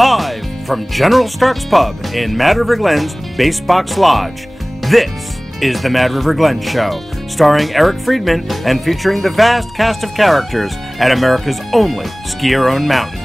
Live from General Stark's Pub in Mad River Glen's Basebox Lodge, this is the Mad River Glen Show, starring Eric Friedman and featuring the vast cast of characters at America's only ski-your-own mountain.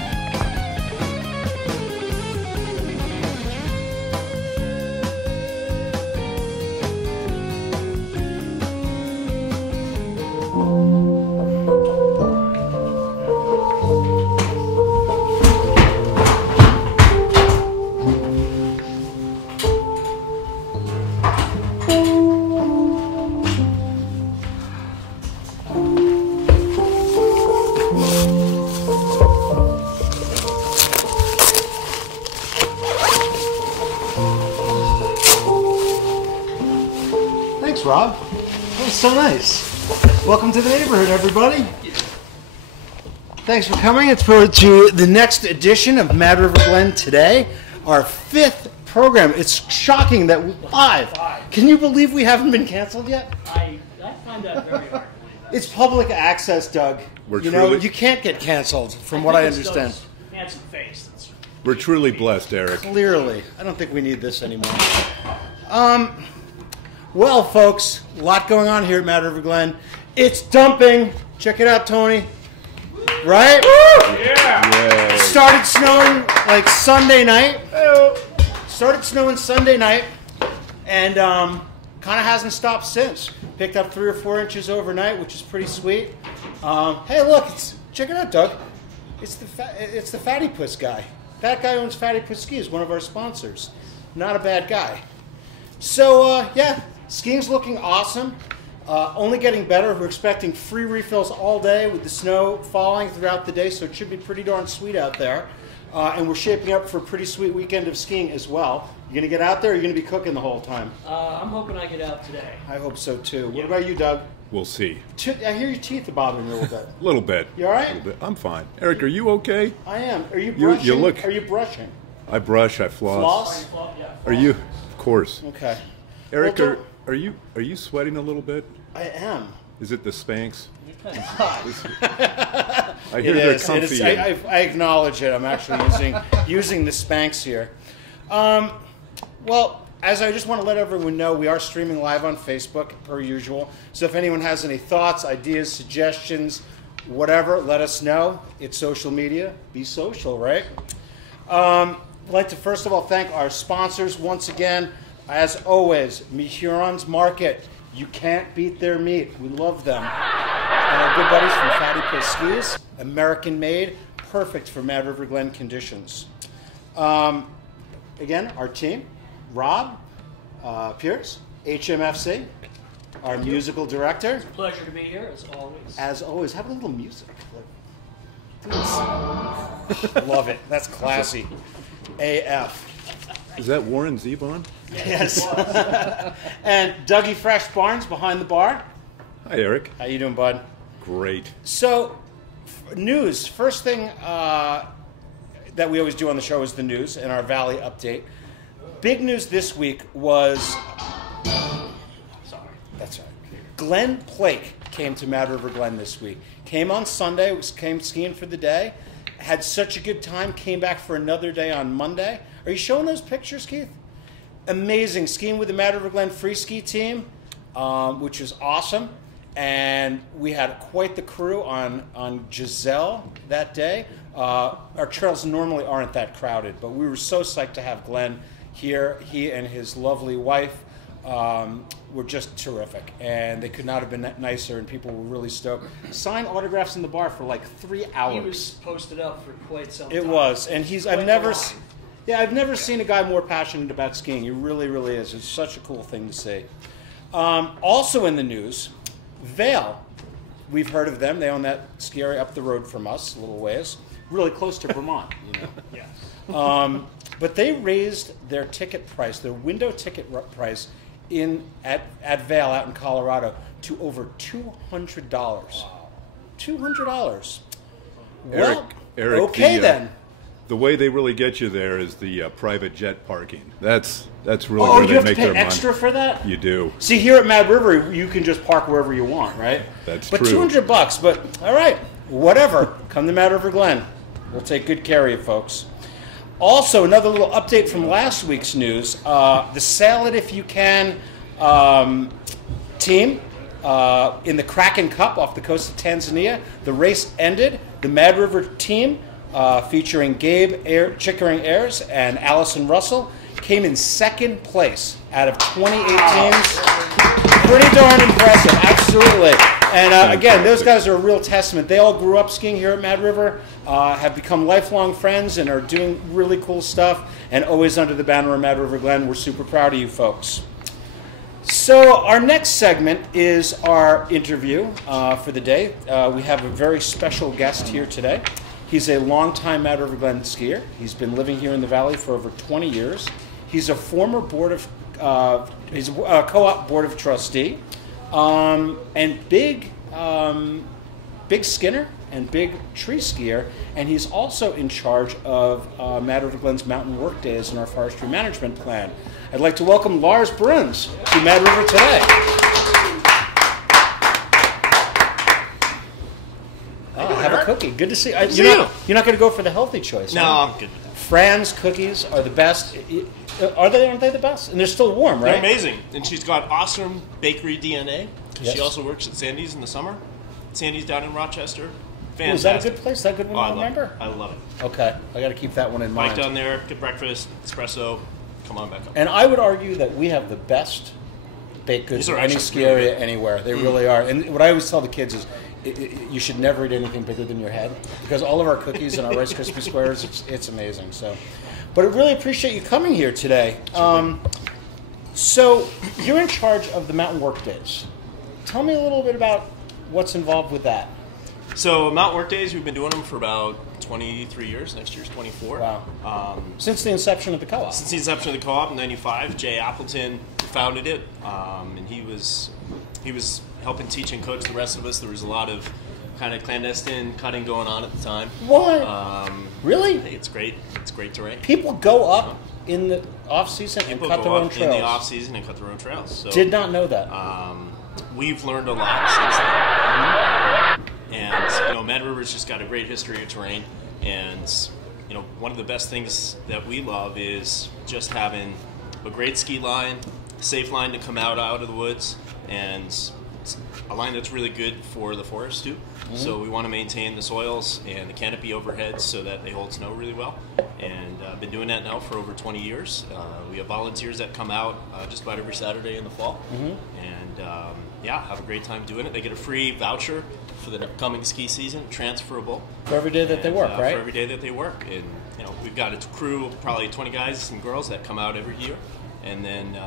Rob, that was so nice. Welcome to the neighborhood, everybody. Thanks for coming. It's forward to the next edition of Mad River Glen today, our 5th program. It's shocking that five. Can you believe we haven't been canceled yet? I find that very hard. It's public access, Doug. You can't get canceled, from what I understand. Handsome face. We're truly blessed, Eric. Clearly. I don't think we need this anymore. Well, folks, a lot going on here at Mad River Glen. It's dumping. Check it out, Tony. Right? Woo! Yeah. It started snowing like Sunday night. Started snowing Sunday night, and kind of hasn't stopped since. Picked up 3 or 4 inches overnight, which is pretty sweet. Hey, look! Check it out, Doug. It's the Fatty Puss guy. That guy owns Fatty Puss Skis, one of our sponsors. Not a bad guy. So yeah. Skiing's looking awesome, only getting better. We're expecting free refills all day with the snow falling throughout the day, so it should be pretty darn sweet out there. And we're shaping up for a pretty sweet weekend of skiing as well. You gonna get out there, or are you gonna be cooking the whole time? I'm hoping I get out today. I hope so too. What about you, Doug? We'll see. I hear your teeth are bothering you a little bit. A little bit. You all right? I'm fine. Eric, are you okay? I am. Are you brushing? You look. Are you brushing? I brush. I floss. Floss? Yeah. Are you? Of course. Okay. Eric, Well, are you sweating a little bit? I am. Is it the Spanx? I It hear they're is. comfy. I acknowledge it. I'm actually using the Spanx here. Well, as I just want to let everyone know, we are streaming live on Facebook per usual. So if anyone has any thoughts, ideas, suggestions, whatever, let us know. It's social media. Be social, right? I'd like to first of all thank our sponsors once again. As always, Huron's Market. You can't beat their meat. We love them. And our good buddies from Fatty Puss Skis, American made, perfect for Mad River Glen conditions. Again, our team, Rob Pierce, HMFC, our musical director. It's a pleasure to be here, as always. As always, have a little music. Love it. That's classy. AF. Is that Warren Zevon? Yes. And Dougie Fresh Barnes behind the bar. Hi, Eric. How you doing, bud? Great. So, news. First thing that we always do on the show is the news and our Valley update. Big news this week was... Sorry. That's right. Glenn Plake came to Mad River Glen this week. Came on Sunday, came skiing for the day. Had such a good time, came back for another day on Monday. Are you showing those pictures, Keith? Amazing. Skiing with the Mad River Glen free ski team, which is awesome. And we had quite the crew on Giselle that day. Our trails normally aren't that crowded, but we were so psyched to have Glenn here. He and his lovely wife were just terrific. And they could not have been nicer, and people were really stoked. Signed autographs in the bar for like 3 hours. He was posted up for quite some time. It was. And I've never seen a guy more passionate about skiing. He really, really is. It's such a cool thing to see. Also in the news, Vail. We've heard of them. They own that ski area up the road from us, a little ways. Really close to Vermont, you know. Yes. But they raised their ticket price, their window ticket price at Vail out in Colorado to over $200. Wow. $200. Well, Eric, okay then. The way they really get you there is the private jet parking. That's really Oh, where you they have to make pay their extra money. for that? You do. See, here at Mad River, you can just park wherever you want, right? That's but true. $200, but all right, whatever. Come to Mad River Glen. We'll take good care of you, folks. Also, another little update from last week's news. The Sail It If You Can team in the Kraken Cup off the coast of Tanzania. The race ended. The Mad River team, featuring Gabe Chickering Ayers and Allison Russell, came in second place out of 28 teams. Pretty darn impressive, absolutely. And again, those guys are a real testament. They all grew up skiing here at Mad River, have become lifelong friends, and are doing really cool stuff, and always under the banner of Mad River Glen. We're super proud of you folks. So our next segment is our interview for the day. We have a very special guest here today. He's a longtime Mad River Glen skier. He's been living here in the valley for over 20 years. He's a former he's a co-op board of trustee, and big skinner and big tree skier, and he's also in charge of Mad River Glen's mountain work days and our forestry management plan. I'd like to welcome Lars Bruns to Mad River today. Have a cookie. Good to see you. You're not going to go for the healthy choice. No, huh? I'm good with that. Fran's cookies are the best. Aren't they the best? And they're still warm, right? They're amazing. And she's got awesome bakery DNA. Yes. She also works at Sandy's in the summer. Sandy's down in Rochester. Fantastic. Is that a good place? Is that a good one to remember? I love it. Okay, I got to keep that one in mind. Bike down there, get breakfast, espresso. Come on back up. And I would argue that we have the best baked goods These are in any actually ski really area good. anywhere. They really are. And what I always tell the kids is, you should never eat anything bigger than your head, because all of our cookies and our Rice Krispie squares, it's amazing. So, but I really appreciate you coming here today. So you're in charge of the mountain work days. Tell me a little bit about what's involved with that. So Mountain Work Days, we've been doing them for about 23 years. Next year's 24. Wow. Since the inception of the co-op. Since the inception of the co-op in '95, Jay Appleton founded it, and he was helping teach and coach the rest of us. There was a lot of kind of clandestine cutting going on at the time. What? Really? Hey, it's great. It's great terrain. People go up in the off season and People cut their go own up trails. in the off season and cut their own trails. So, Did not know that. we've learned a lot since then. And Mad River's just got a great history of terrain. And one of the best things that we love is just having a great ski line, a safe line to come out of the woods, and a line that's really good for the forest too. Mm-hmm. So we want to maintain the soils and the canopy overhead so that they hold snow really well. And I've been doing that now for over 20 years. We have volunteers that come out just about every Saturday in the fall. Mm-hmm. And have a great time doing it. They get a free voucher for the coming ski season, transferable. For every day that they work, right? For every day that they work. And we've got a crew of probably 20 guys and girls that come out every year. And then,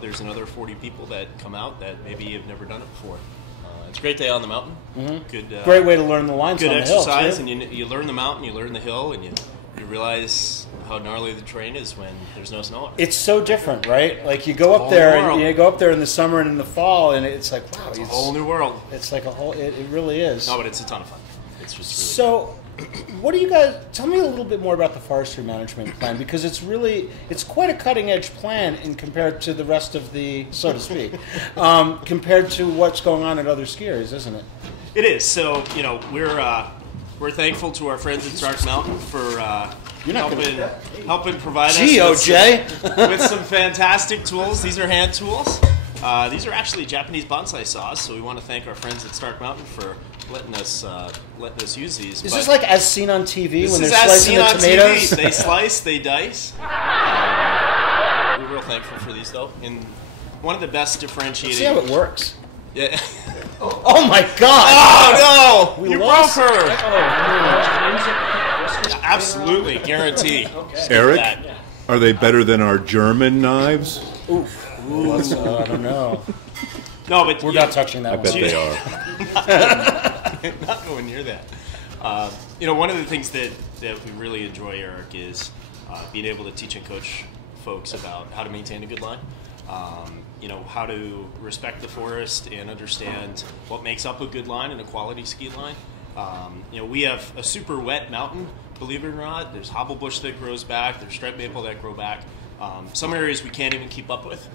there's another 40 people that come out that maybe have never done it before. It's a great day on the mountain. Mm-hmm. Good, great way to learn the lines on the hill. Good exercise, and you learn the mountain, you learn the hill, and you realize how gnarly the terrain is when there's no snow on it. It's so different, right? Like you go up there, and you go up there in the summer and in the fall, and it's like, wow, it's a whole new world. It's like it really is. No, but it's a ton of fun. It's just really so. What do you guys tell me a little bit more about the forestry management plan, because it's quite a cutting edge plan compared to the rest of the, so to speak, compared to what's going on at other skiers, isn't it? It is. So we're thankful to our friends at Stark Mountain for helping provide us with some fantastic tools. These are hand tools. These are actually Japanese bonsai saws, so we want to thank our friends at Stark Mountain for letting us use these. Is this like as seen on TV when they're as slicing seen the on tomatoes? TV. They slice, they dice. We're real thankful for these, though. And one of the best differentiating. See how it works. Yeah. Oh my God! Oh no! You broke her. Oh, Absolutely, guarantee. Eric, are they better than our German knives? Oof. I don't know. No, but we're not touching that. I bet they are. Not going near that. One of the things that we really enjoy, Eric, is being able to teach and coach folks about how to maintain a good line. How to respect the forest and understand what makes up a good line and a quality ski line. We have a super wet mountain, believe it or not. There's hobble bush that grows back. There's striped maple that grow back. Some areas we can't even keep up with,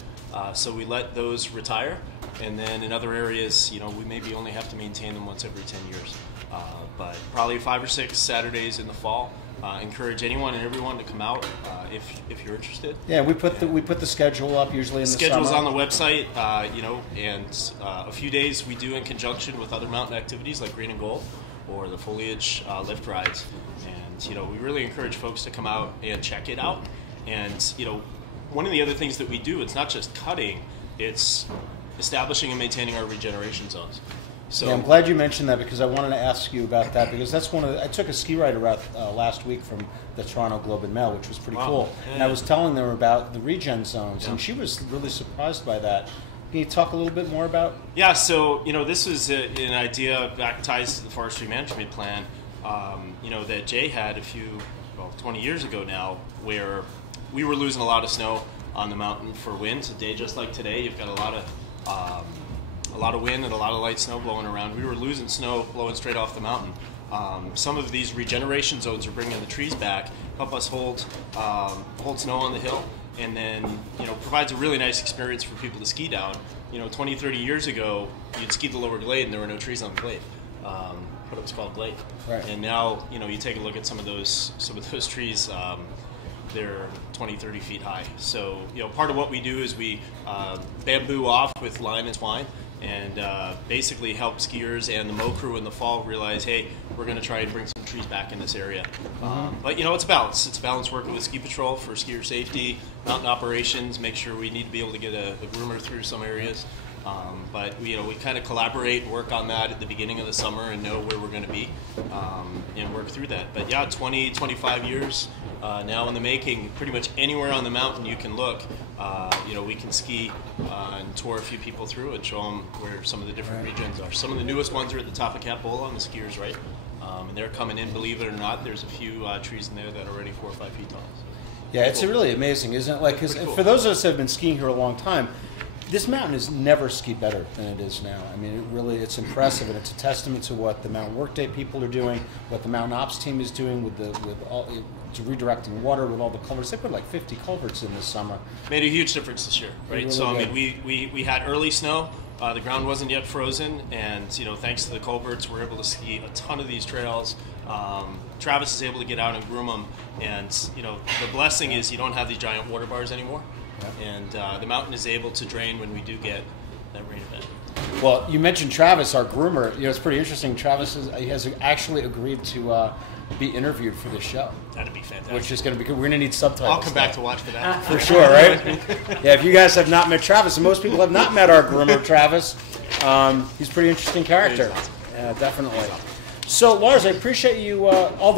so we let those retire. And then in other areas, we maybe only have to maintain them once every 10 years. But probably 5 or 6 Saturdays in the fall, encourage anyone and everyone to come out if you're interested. Yeah, we put the schedule up usually in the schedule's summer. on the website, and a few days we do in conjunction with other mountain activities like Green and Gold or the foliage lift rides. And we really encourage folks to come out and check it out. And one of the other things that we do, it's not just cutting, it's establishing and maintaining our regeneration zones. So yeah, I'm glad you mentioned that because I wanted to ask you about that because that's I took a ski rider out last week from the Toronto Globe and Mail, which was pretty cool. Yeah. And I was telling them about the regen zones, Yeah. and she was really surprised by that. Can you talk a little bit more about? Yeah, so this was an idea back ties to the forestry management plan. That Jay had 20 years ago now, where we were losing a lot of snow on the mountain for wind. A day just like today, you've got a lot of wind and a lot of light snow blowing around. We were losing snow blowing straight off the mountain. Some of these regeneration zones are bringing the trees back, help us hold snow on the hill, and then provides a really nice experience for people to ski down. 20, 30 years ago, you'd ski the lower glade and there were no trees on the glade. But it was called glade. Right. And now, you take a look at some of those trees, they're 20, 30 feet high. So, part of what we do is we bamboo off with line and twine and basically help skiers and the mow crew in the fall realize, hey, we're going to try and bring some trees back in this area. But, it's a balance. It's a balance working with Ski Patrol for skier safety, mountain operations, make sure we need to be able to get a groomer through some areas. But we kind of collaborate and work on that at the beginning of the summer and know where we're going to be and work through that. But yeah, 20, 25 years now in the making. Pretty much anywhere on the mountain you can look, we can ski and tour a few people through and show them where some of the different regions are. Some of the newest ones are at the top of Campola on the skiers, right? And they're coming in, believe it or not. There's a few trees in there that are already 4 or 5 feet tall. Yeah, it's really amazing, isn't it? Like, 'cause Cool. for those of us that have been skiing here a long time, this mountain has never skied better than it is now. I mean, it's impressive, and it's a testament to what the Mountain Workday people are doing, what the Mountain Ops team is doing with to redirecting water with all the culverts. They put like 50 culverts in this summer. Made a huge difference this year, right? Really So I did. mean, we had early snow. The ground wasn't yet frozen, and thanks to the culverts, we're able to ski a ton of these trails. Travis is able to get out and groom them, and the blessing is you don't have these giant water bars anymore, and the mountain is able to drain when we do get that rain event. Well, you mentioned Travis, our groomer. It's pretty interesting. Travis has actually agreed to be interviewed for this show, That'd be fantastic. which is going to be good. We're going to need subtitles. I'll come back to watch for that. For sure, right? Yeah, if you guys have not met Travis, and most people have not met our groomer, Travis, he's a pretty interesting character. He's awesome. Yeah, definitely. So, Lars, I appreciate you,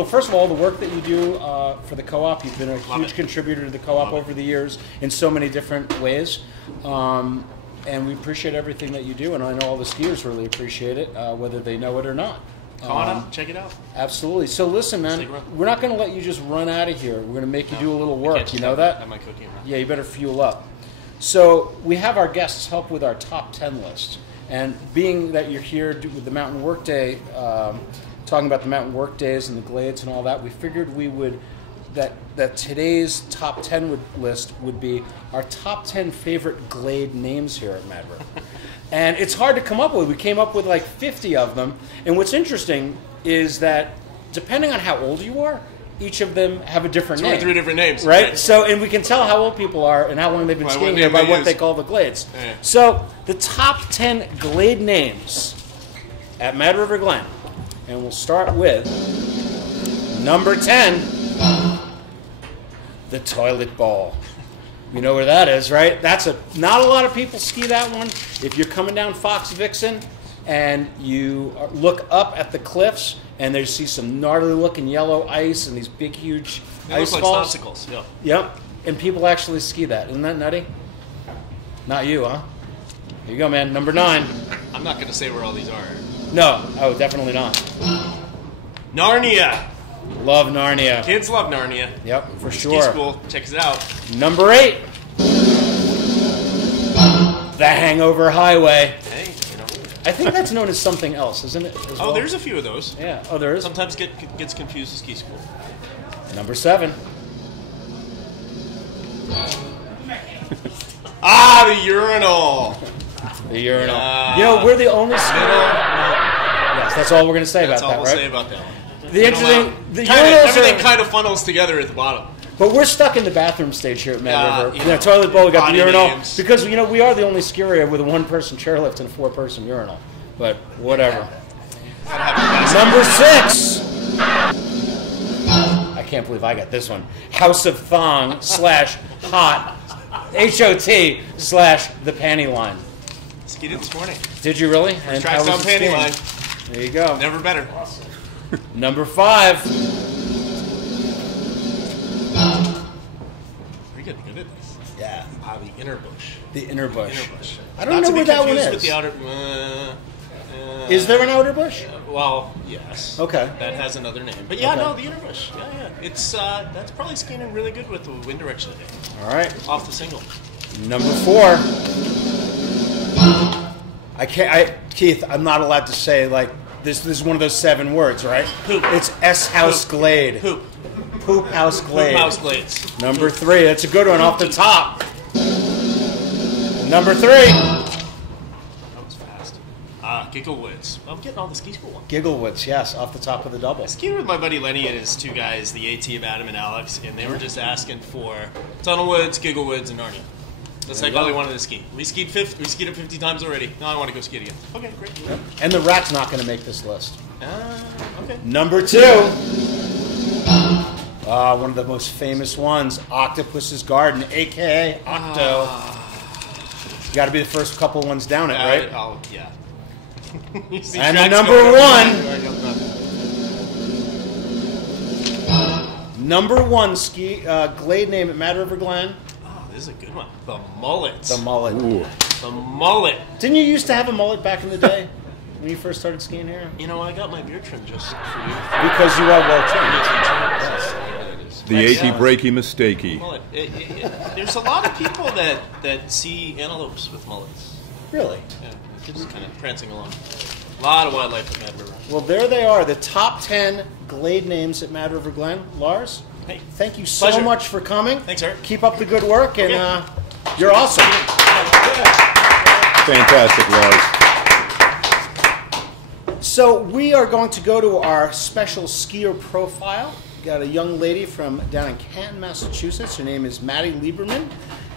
first of all, the work that you do for the co-op. You've been a Love huge it. contributor to the co-op Love it. over the years in so many different ways. And we appreciate everything that you do, and I know all the skiers really appreciate it, whether they know it or not. Come on out, check it out. Absolutely. So listen, man, Stick around. we're not going to let you just run out of here. We're going to make you do a little I work. can't You just know have- that? have my cooking around. Yeah, you better fuel up. So we have our guests help with our top 10 list. And being that you're here with the Mountain Workday, talking about the Mountain Workdays and the glades and all that, we figured we would that today's top 10 list would be our top 10 favorite glade names here at Mad River. And it's hard to come up with. We came up with like 50 of them. And what's interesting is that depending on how old you are, each of them have a different Two or name. 3 different names. Right? So, and we can tell how old people are and how long they've been By what skiing here name by they what use. they call the glades. Yeah. So, the top 10 glade names at Mad River Glen. And we'll start with number 10, the toilet bowl. You know where that is, right? Not a lot of people ski that one. If you're coming down Fox Vixen and you look up at the cliffs and you see some gnarly looking yellow ice and these big huge They ice look like falls. popsicles. Yeah. Yep, and people actually ski that. Isn't that nutty? Not you, huh? Here you go, man. Number 9. I'm not going to say where all these are. No, oh, definitely not. Narnia. Love Narnia. Kids love Narnia. Yep, for Ski sure. school. Check us out. Number 8. The Hangover Highway. Hey, I think that's known as something else, isn't it? as Oh, well? there's a few of those. Yeah. Oh, there is. Sometimes gets confused with ski school. Number 7. Ah, the urinal. The urinal. Ah. You know, we're the only ski. Yes, that's all we're going to say That's about all that, we'll right? say about that one. The interesting, the Kinda, urinals everything are, kind of funnels together at the bottom. but we're stuck in the bathroom stage here at Mad River. you The know, toilet bowl, we got the body urinal. names. Because, you know, we are the only ski area with a one-person chairlift and a four-person urinal. But whatever. Number 6. I can't believe I got this one. House of Thong / Hot. HOT / the panty line. Skied it this morning. Did you really? First And tracks how on was it panty skiing? line. There you go. Never better. Number 5. We're getting good at this. Yeah. The inner bush. The inner bush. Inner bush. I don't know where that one is. With the outer. Is there an outer bush? Well, yes. Okay. That has another name. But yeah, Okay. no, the inner bush. Yeah. It's that's probably skiing really good with the wind direction today. All right. Off the single. Number 4. Keith, I'm not allowed to say, like, this is one of those 7 words, right? Poop. It's S House Poop. Glade. Poop. Poop House Glade. Poop house glades. Number 3. That's a good one off the top. Number 3. That was fast. Giggle Woods. I'm getting all the ski school ones. Gigglewoods, yes, off the top of the double. I skied with my buddy Lenny and his 2 guys, the AT of Adam and Alex, and they were just asking for Tunnel Woods, Giggle Woods, and Narnia. That's like all they wanted to ski. We skied it 50 times already. Now I want to go ski it again. Okay, great. Yep. And the rat's not going to make this list. Okay. Number 2. One of the most famous ones, Octopus's Garden, a.k.a. Octo. You got to be the first couple ones down it, right? Oh, yeah. You see And the tracks number going up. 1. Number 1 ski glade name at Mad River Glen. Oh, this is a good one. The mullet. The mullet. Ooh. The mullet. Didn't you used to have a mullet back in the day when you first started skiing here? You know, I got my beard trimmed just for you. Because you are well trained. The achy, breaky, mistakey. Mullet. There's a lot of people that see antelopes with mullets. Really? Yeah, just kind of prancing along. A lot of wildlife at Mad River. Well, there they are, the top 10 glade names at Mad River Glen. Lars, Hey, thank you so pleasure. much for coming. Thanks, Eric. Keep up the good work, and Okay. you're awesome. Fantastic, Lars. So we are going to go to our special skier profile. We got a young lady from down in Canton, Massachusetts. Her name is Maddie Lieberman,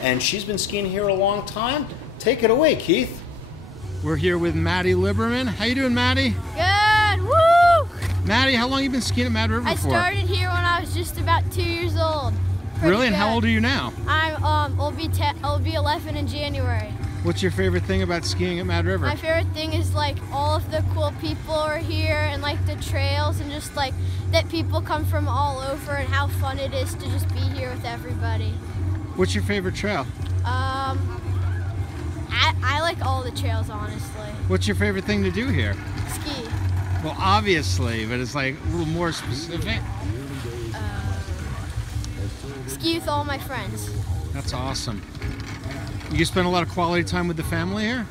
and she's been skiing here a long time. Take it away, Keith. We're here with Maddie Lieberman. How you doing, Maddie? Good, woo! Maddie, how long have you been skiing at Mad River I for? started here when I was just about 2 years old. Really? And how old are you now? I'll be 11 in January. What's your favorite thing about skiing at Mad River? My favorite thing is like all of the cool people are here and like the trails and just like that people come from all over and how fun it is to just be here with everybody. What's your favorite trail? I like all the trails, honestly. What's your favorite thing to do here? Ski. Well, obviously, but it's like a little more specific. Ski with all my friends. That's awesome. You spend a lot of quality time with the family here?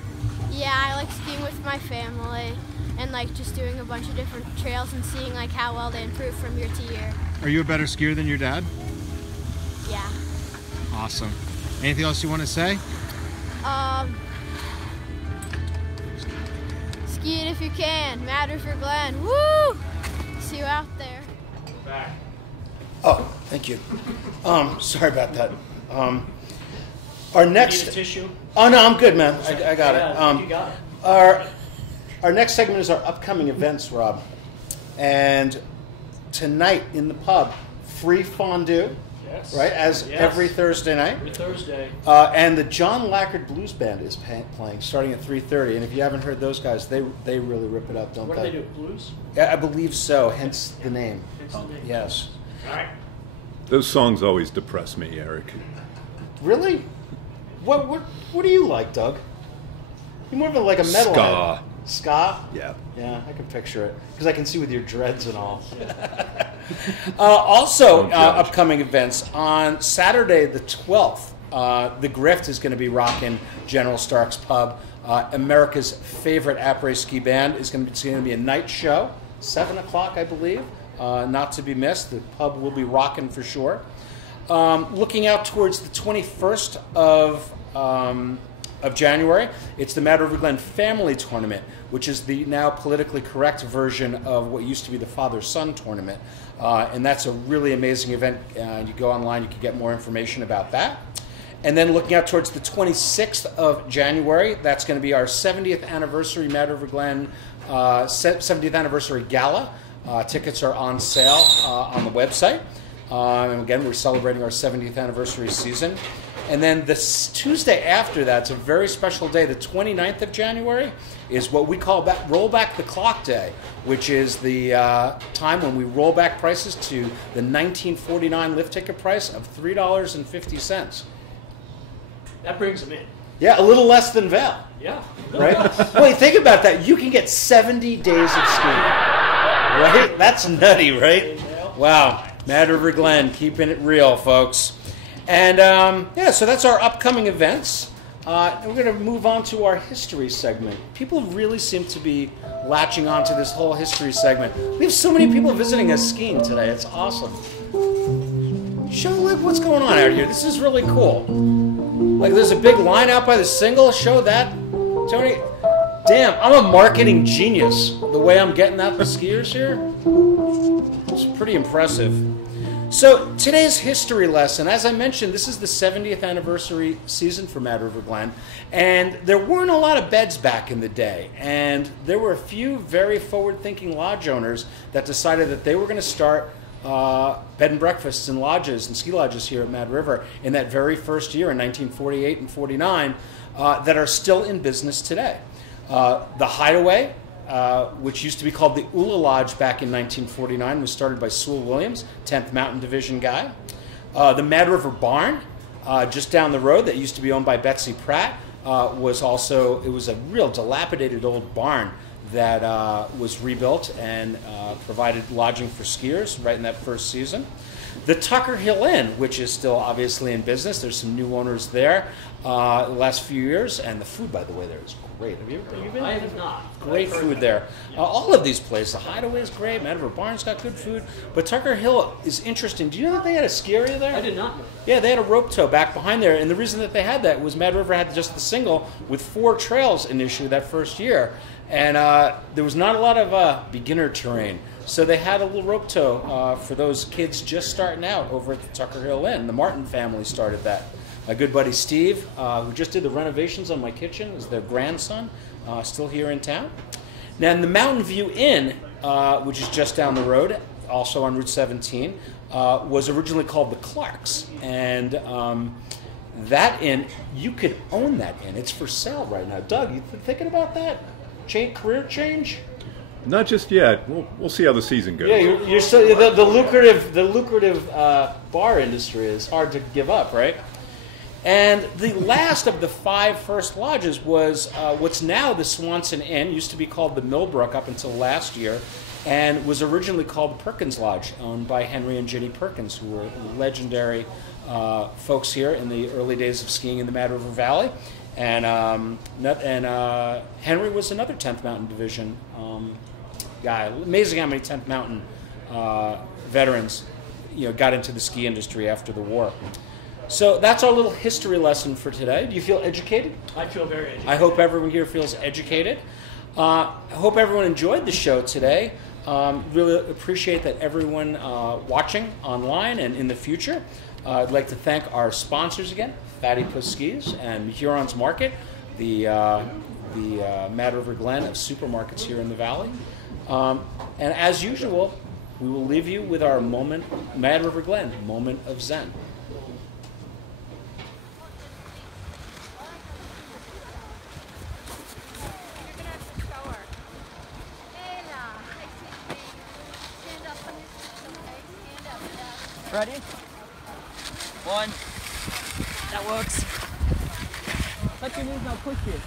Yeah, I like skiing with my family and like just doing a bunch of different trails and seeing like how well they improve from year to year. Are you a better skier than your dad? Yeah. Awesome. Anything else you want to say? Ski it if you can. Mad River Glen. Woo! See you out there. Oh, thank you. Sorry about that. Our next. Need a tissue? Oh no, I'm good, man. I got Yeah, it. you got it. Our next segment is our upcoming events, Rob. And tonight in the pub, free fondue, Yes. right? As Yes. every Thursday night. Every Thursday. And the John Lackard Blues Band is playing, starting at 3:30. And if you haven't heard those guys, they really rip it up, don't What they? do they do? Blues? Yeah, I believe so. Hence the name. Hence the name. Yes. All right. Those songs always depress me, Eric. Really? What do you like, Doug? You're more of like a metal Ska. Ska? Yeah. Yeah, I can picture it because I can see with your dreads and all. Also, Don't judge. upcoming events on Saturday the 12th. The Grift is going to be rocking General Stark's Pub. America's favorite après ski band is going to be a night show, 7 o'clock, I believe. Not to be missed. The pub will be rocking for sure. Looking out towards the 21st of of January. It's the Mad River Glen Family Tournament, which is the now politically correct version of what used to be the Father-Son Tournament. And that's a really amazing event. You go online, you can get more information about that. And then looking out towards the 26th of January, that's going to be our 70th anniversary Mad River Glen 70th anniversary gala. Tickets are on sale on the website. And again, we're celebrating our 70th anniversary season. And then this Tuesday after that, it's a very special day. The 29th of January is what we call Roll Back the Clock Day, which is the time when we roll back prices to the 1949 lift ticket price of $3.50. That brings them in. Yeah, a little less than Val. Yeah. Right? Wait, think about that. You can get 70 days of skiing. Right? That's nutty, right? Wow. Mad River Glen, keeping it real, folks. And yeah, so that's our upcoming events. We're going to move on to our history segment. People really seem to be latching on to this whole history segment. We have so many people visiting us skiing today. It's awesome. Show like what's going on out here. This is really cool. Like there's a big line out by the single. Show that, Tony. Damn, I'm a marketing genius. The way I'm getting out the skiers here, it's pretty impressive. So today's history lesson, as I mentioned, this is the 70th anniversary season for Mad River Glen, and there weren't a lot of beds back in the day, and there were a few very forward-thinking lodge owners that decided that they were going to start bed and breakfasts and lodges and ski lodges here at Mad River in that very first year in 1948 and 49 that are still in business today. The Hideaway, which used to be called the Ula Lodge back in 1949, was started by Sewell Williams, 10th Mountain Division guy. The Mad River Barn, just down the road, that used to be owned by Betsy Pratt, was also, it was a real dilapidated old barn that was rebuilt and provided lodging for skiers right in that first season. The Tucker Hill Inn, which is still obviously in business. There's some new owners there the last few years, and the food, by the way, there is great. Have you been? I have not. Great food there. All of these places. The Hideaway is great. Mad River Barn's got good food. But Tucker Hill is interesting. Do you know that they had a ski area there? I did not know. Yeah, they had a rope tow back behind there, and the reason that they had that was Mad River had just the single with 4 trails in issue that first year, and there was not a lot of beginner terrain. So they had a little rope tow for those kids just starting out over at the Tucker Hill Inn. The Martin family started that. My good buddy Steve, who just did the renovations on my kitchen, is their grandson, still here in town. Now, in the Mountain View Inn, which is just down the road, also on Route 17, was originally called the Clarks. And that inn, you could own that inn. It's for sale right now. Doug, you thinking about that? Career change? Not just yet. We'll see how the season goes. Yeah, you're still, the lucrative bar industry is hard to give up, right? And the last of the 5 first lodges was what's now the Swanson Inn. Used to be called the Millbrook up until last year, and was originally called the Perkins Lodge, owned by Henry and Ginny Perkins, who were legendary folks here in the early days of skiing in the Mad River Valley. And Henry was another 10th Mountain Division guy. Amazing how many 10th Mountain veterans, got into the ski industry after the war. So that's our little history lesson for today. Do you feel educated? I feel very educated. I hope everyone here feels educated. I hope everyone enjoyed the show today. Really appreciate that everyone watching online and in the future. I'd like to thank our sponsors again, Fatty Puss Skis and Huron's Market, the Mad River Glen of supermarkets here in the valley. And as usual, we will leave you with our Mad River Glen moment of Zen. Ready? 1. That works. Touch your knees now, push it.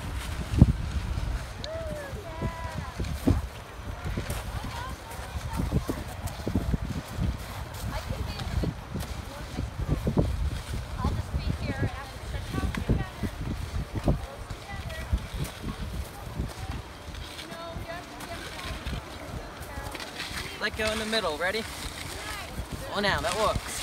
Let go in the middle, ready? 1 now, that works.